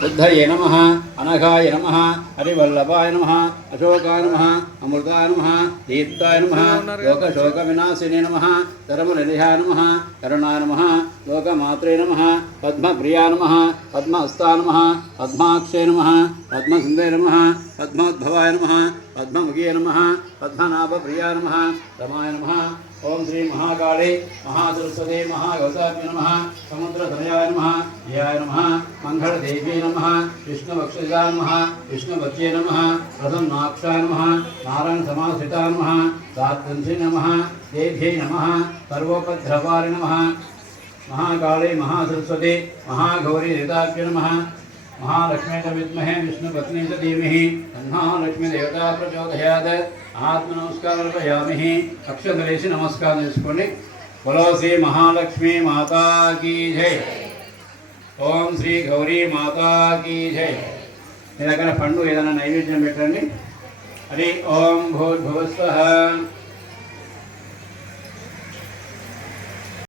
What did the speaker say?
बुद्धये नमः अनघाय नमः हरिवल्लभाय नमः अशोकाय नमः अमृताय नमः दीप्ताय नमः लोकशोकविनाशिने नमः धर्मनिलयाय नमः करुणाय नमः लोकमात्रे नमः पद्मप्रियाय नमः पद्महस्ताय नमः पद्माक्षे नमः पद्मसुन्दरे नमः पद्मोद्भवाय नमः पद्ममुखे नमः पद्मनाभप्रियाय नमः रमाय नमः ओम श्री महाकाली महासरस्वती महागौताभ्य नमः समुद्रतनयाय नमः जयाय नमः मंगलदेव्यै नमः विष्णुवक्षजाय नमः विष्णुवच्ये नमः प्रसन्नाक्षाय नमः नारायण समाश्रिताय नमः सात्वंशी नमः देव्यै नमः सर्वोपद्रवाय नमः महाकाली महासरस्वती महागौरी देवताभ्य नमः महालक्ष्मी च विद्महे विष्णुपत्नी च धीमहि महालक्ष्मी देवता प्रचोदयात् आत्मनमस्कारं करोमि अक्षतलेసి नमस्कारं చేసుకోండి बोलो श्री महालक्ष्मी माता की जय ओम श्री गौरी माता की जय మీ దగ్గర పండు ఏదైనా నైవేద్యం పెట్టండి హరి ఓం భూర్భువస్వః